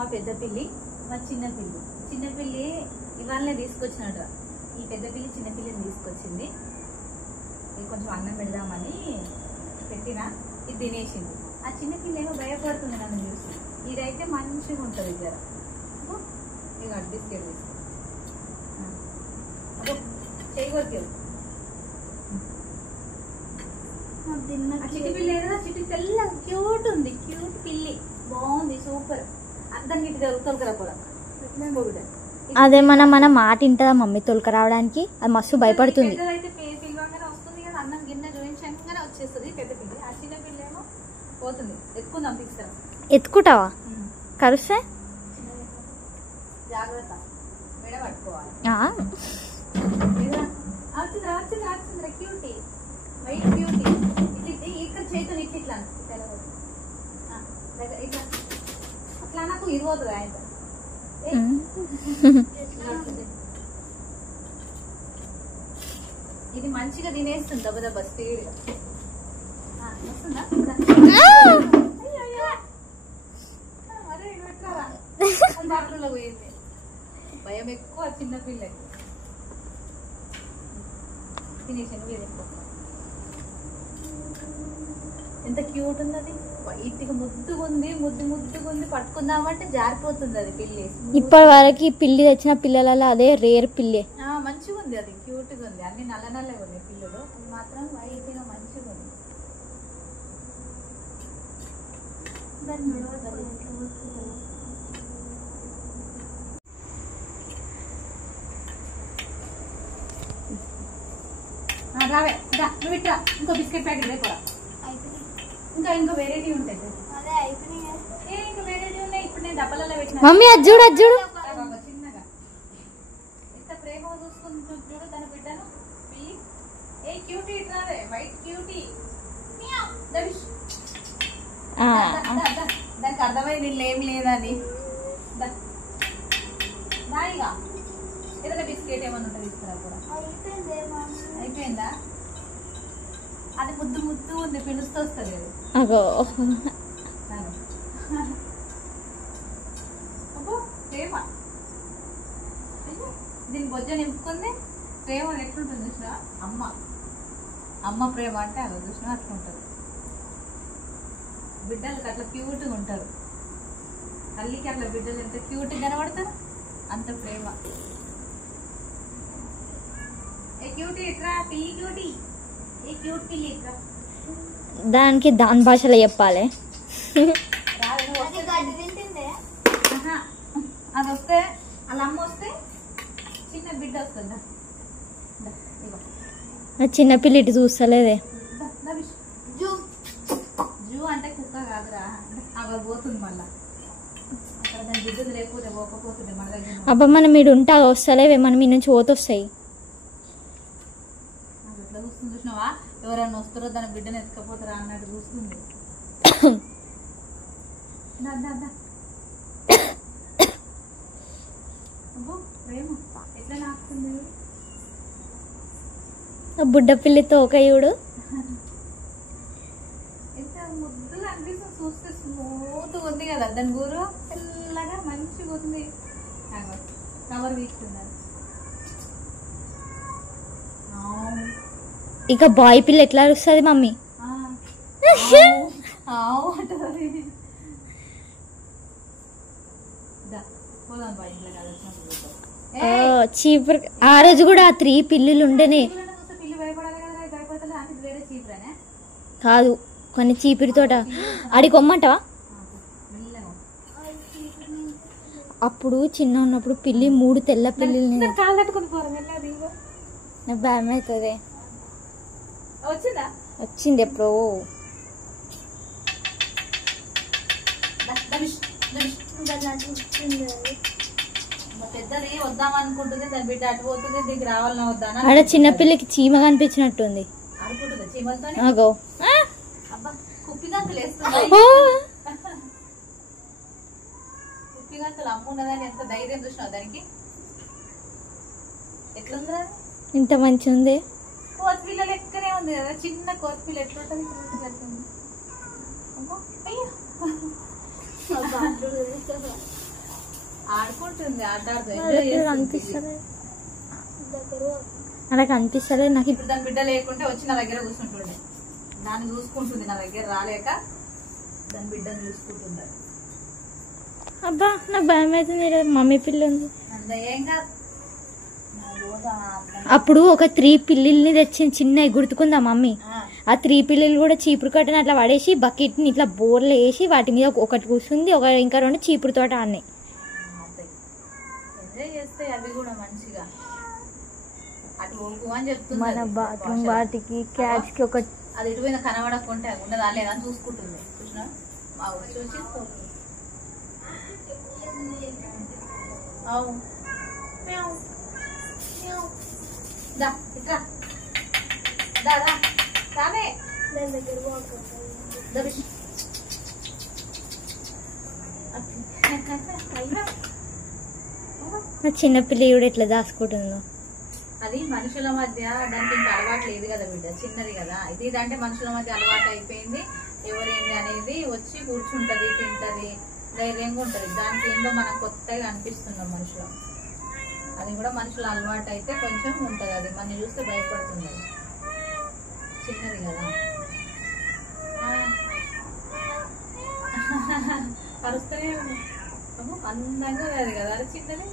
మా పెద్ద పిల్లి, మా చిన్న పిల్లి. చిన్న పిల్లి ఇవాళనే తీసుకొచ్చినట్టు. ఈ పెద్ద పిల్లి చిన్న పిల్లిని తీసుకొచ్చింది. ఇది కొంచెం అన్నం పెడదామని పెట్టినా, ఇది తినేసింది. ఆ చిన్న పిల్లి ఏమో భయపడుతుంది నన్ను చూసి. ఇదైతే మంచిగా ఉంటుంది ఇద్దరు. ఇక బిస్కెట్ తీసుకో, చేయగొద్దు. చిట్టి పిల్లి ఏదో చిట్టి తెల్ల క్యూట్ ఉంది, క్యూట్ పిల్లి బాగుంది, సూపర్. అర్థం గిట్టి తొలకరా కూడా. అదే మన మాట వింటదా మమ్మీ తొలక రావడానికి? అది మస్తు భయపడుతుంది. అయితే పిలవంగానే వస్తుంది కదా, అన్నం గిన్నె చూపించగానే వచ్చేస్తుంది పెద్ద పిల్లి. ఆ చిన్న పిల్లి ఏమో పోతుంది, ఎత్తుకుని పంపిస్తారు. ఎత్తుకుంటావా? కరుస్తే జాగ్రత్త, మెడ పట్టుకోవాలి. వచ్చిందిరా క్యూటీ, వైట్ క్యూటీ. ఇక్కడ చేతులు ఇట్లా ఇట్లా అట్లా నాకు ఇరవద్దు ఆయన. ఇది మంచిగా తినేస్తుంది దెబ్బ స్పీడ్ గా. వస్తుందా? బాత్రూంలో పోయింది. భయం ఎక్కువ చిన్న పిల్లకి. తినేసాను. ఎంత క్యూట్ ఉంది అది, వైట్ గా ముద్దుగా ఉంది, ముద్దుగా ఉంది. పట్టుకుందామంటే జారిపోతుంది అది పిల్లి. ఇప్పటి వరకు పిల్లి తెచ్చిన పిల్లలలో అదే రేర్ పిల్లి. మంచిగా ఉంది, అది క్యూట్ గా ఉంది. అన్ని నల్ల నల్లగా ఉన్నాయి పిల్లలు, అది మాత్రం వైట్ గా మంచిగా ఉంది. రావే నువ్వు ఇట్రా, ఇంకో బిస్కెట్ ప్యాకెట్ రేపు. ఇంకా వెరైటీ ఉంటాయి. ఇంకా వెరైటీ ఉన్నాయి. ఇప్పుడు నేను డబ్బాలలో పెట్టిన. మమ్మీ అది చూడు చిన్నగా ఎంత ప్రేమ చూసుకుని చూడు తన బిడ్డను. ఏ క్యూటీ ఇట్రావే, వైట్ క్యూటీ. దానికి అర్థమైంది ఏం లేదని. దానిగా ఏదైనా బిస్కెట్ ఏమన్నా ఉంటుంది తీసుకురా కూడా. అయిపోయిందా? అది ముద్దు ఉంది, పిలుస్తూ వస్తుంది అది. ప్రేమ దీని బొజ్జ నింపుకుంది. ప్రేమ ఎట్లుంటుంది చూసినా? అమ్మ ప్రేమ అంటే అది చూసినా అట్లుంటుంది. బిడ్డలకి అట్లా క్యూట్గా ఉంటారు. తల్లికి అట్లా బిడ్డలు ఎంత క్యూట్గా కనబడతారు, అంత ప్రేమ. ఏ క్యూటీ ఇట్రా, పిల్లి క్యూటీ. ఏ క్యూట్ పిల్లి ఇట్రా. దానికి దాని భాషలో చెప్పాలి. అది వస్తే వాళ్ళ అమ్మ వస్తే చిన్న బిడ్డ వస్తుందా? చిన్న పిల్లి ఇటు చూస్తలేదే. జూ అంటే కుక్క కాదురా, అక్కడ పోతుంది మళ్ళా. అక్కడ దాని బిడ్డలు లేకపోతే పోకపోతుంది మన దగ్గర. అబ్బా మనం ఇటు ఉంటా వస్తలేవే, మనం ఈ నుంచి పోతొస్తాయి. అట్లా చూస్తుంది చూసినావా? ఎవరైనా వస్తారో దాని బిడ్డను ఎత్తుకపోతారా అన్నట్టు చూస్తుంది. ఎట్లా నాకుతుంది బుడ్డ పిల్లితో ఒక చూడు. ఎంత ముద్దుగా అనిపిస్తుంది చూస్తే. స్మూత్గా ఉంది కదా దాని గూరు, తెల్లగా మంచిగా ఉంది. కవర్ వీస్తున్నారు. ఇక బాయ్ పిల్ల ఎట్లా అరుస్తుంది మమ్మీ? చీపురు. ఆ రోజు కూడా ఆ 3 పిల్లులు ఉండేనే కాదు, కొన్ని చీపురి తోట ఆడికి కొమ్మంటావా? అప్పుడు చిన్న ఉన్నప్పుడు పిల్లి 3 తెల్ల పిల్లిని. నాకు భయం అవుతుంది. వచ్చింది ఎప్పుడో. పెద్దది వద్దాం అనుకుంటుంది, దాని బిడ్డ అటు పోతుంది, దీనికి రావాలన్నా వద్దా? ఆడ చిన్నపిల్లకి చీమ కనిపించినట్టుంది. అనుకుంటుంది చీమలతో. అగో కుప్పిగంతులు వేస్తుంది. కుప్పిగంతులు అమ్మున్నదని ఎంత ధైర్యం చూసినావు దానికి? ఎట్లుందిరా? ఇంత మంచి ఉంది. కోతిపిల్ల లెక్కనే ఉంది కదా, చిన్న కోతిపిల్ల ఎట్లుంటది? ఆడుకుంటుంది, అనిపిస్తలేదు, అలా అనిపిస్తలేదు నాకు. ఇప్పుడు దాని బిడ్డ లేకుంటే వచ్చి నా దగ్గర కూర్చుంటుండే, దాన్ని చూసుకుంటుంది, నా దగ్గర రాలేక దాని బిడ్డను చూసుకుంటుంది. అబ్బా నాకు భయం అవుతుంది, మమ్మీ పిల్ల ఉంది. అంత ఏం కాదు. అప్పుడు ఒక 3 పిల్లిల్ని తెచ్చింది చిన్నవి, గుర్తుకుందా మమ్మీ? ఆ 3 పిల్లలు కూడా చీపురు కట్టని అట్లా పడేసి బకెట్ని ఇట్లా బోర్లు వేసి వాటి మీద ఒకటి కూర్చుంది, ఇంకా 2 చీపురుతో ఆడినాయి. ఎంజాయ్ చేస్తే అవి కూడా మంచిగా అటు ఓకు అని చెప్తుంది. మన బాత్రూమ్ వాటికి క్యాట్స్ కి ఒక అది ఇటు పోయిన కనబడకుంటే ఉండదా లేదా అని చూసుకుంటుంది. చూసినా చూసి చిన్నపిల్ల కూడా ఎట్లా దాచుకుంటుందో. అది మనుషుల మధ్య దానికి ఇంకా అలవాటు లేదు కదా బిడ్డ, చిన్నది కదా. ఇదంటే మనుషుల మధ్య అలవాటు అయిపోయింది. ఎవరేంటి అనేది వచ్చి కూర్చుంటది, తింటది, ధైర్యంగా ఉంటది. దానికి ఏందో మనం కొత్తగా అనిపిస్తున్నాం మనుషులు. అది కూడా మనుషుల అలవాటు అయితే కొంచెం ఉంటది. అది మన చూస్తే భయపడుతుంది, అది చిన్నది కదా. కరుస్తూనే అందంగా లేదు కదా అది చిన్నది,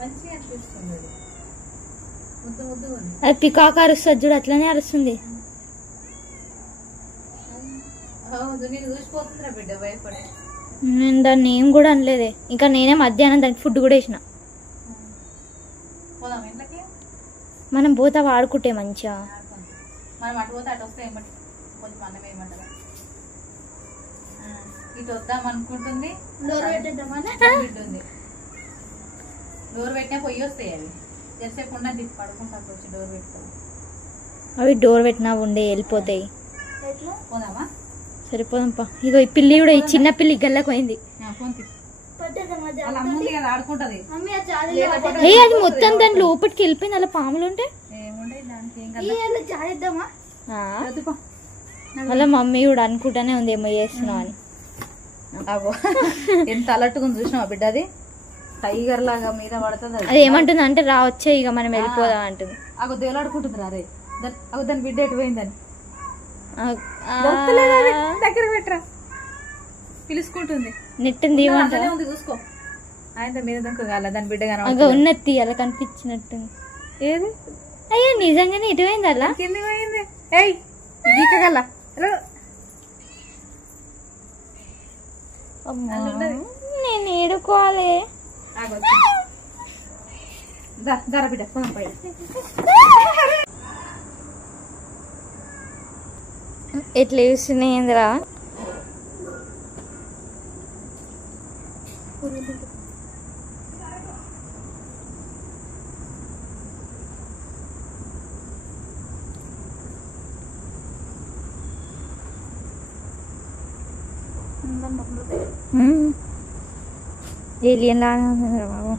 మంచిగా అనిపిస్తుంది. అది ముద్దు ముద్దుగా ఉంది. అది పికాక్ అరుస్తుంది చూడు, అట్లనే అరుస్తుంది. నేను చూసిపోతుందిరా బిడ్డ భయపడే. నేను దాన్ని ఏం కూడా అనలేదే. ఇంకా నేనే మధ్యాహ్నం దానికి ఫుడ్ కూడా వేసిన. పోదాం ఇంట్లోకి, మనం పోతా వాడుకుంటే మంచిగా. మనం అటు పోతే అటు వస్తే ఏమంటారు, కొంచెం అన్నం ఏమంటారు. ఇటు వద్దాం అనుకుంటుంది, బిడ్డుంది. డోర్ పెట్టినా పొయ్యి వస్తాయి. అవి ఎంతసేపు ఉన్నది పడుకుంటా వచ్చి డోర్ పెట్టుకోవాలి. అవి డోర్ పెట్టినా ఉండే వెళ్ళిపోతాయి. పోదామా? సరిపోదాంపా. ఇగో ఈ పిల్లి కూడా, ఈ చిన్న పిల్లి గల్లకు పోయింది. ఆడుకుంటది. ఏ అది మొత్తం దాని లోపలికి వెళ్ళిపోయింది. అలా పాములు ఉంటే అలా మమ్మీ కూడా అనుకుంటానే ఉంది ఏమో చేస్తున్నావు అని. ఎంత అలర్ట్గా చూసినావా బిడ్డ? అది టైగర్ లాగా మీద పడుతుంది. అది ఏమంటుంది అంటే రావచ్చే ఇక మనం వెళ్ళిపోదాం అంటుంది. అగో దేలాడుకుంటుంది రా. అదే అగో దాని బిడ్డ ఎటు పోయిందని దగ్గర పెట్టరా, పిలుచుకుంటుంది. నెట్టింది ఉంది చూసుకో. ఆయన మీద దొంగ దాని బిడ్డ అగ ఉన్నది అలా కనిపించినట్టుంది. ఏది? అయ్యో నిజంగానే ఇటు పోయింది. అలా కింది పోయింది. ఏయ్ గీకగల నేను ఏడుకోవాలి. ధర బిడ్డ పై ఎట్లా చూస్తున్నాయిందిరా. ఏలియన్ లాగా ఉంది బాబు.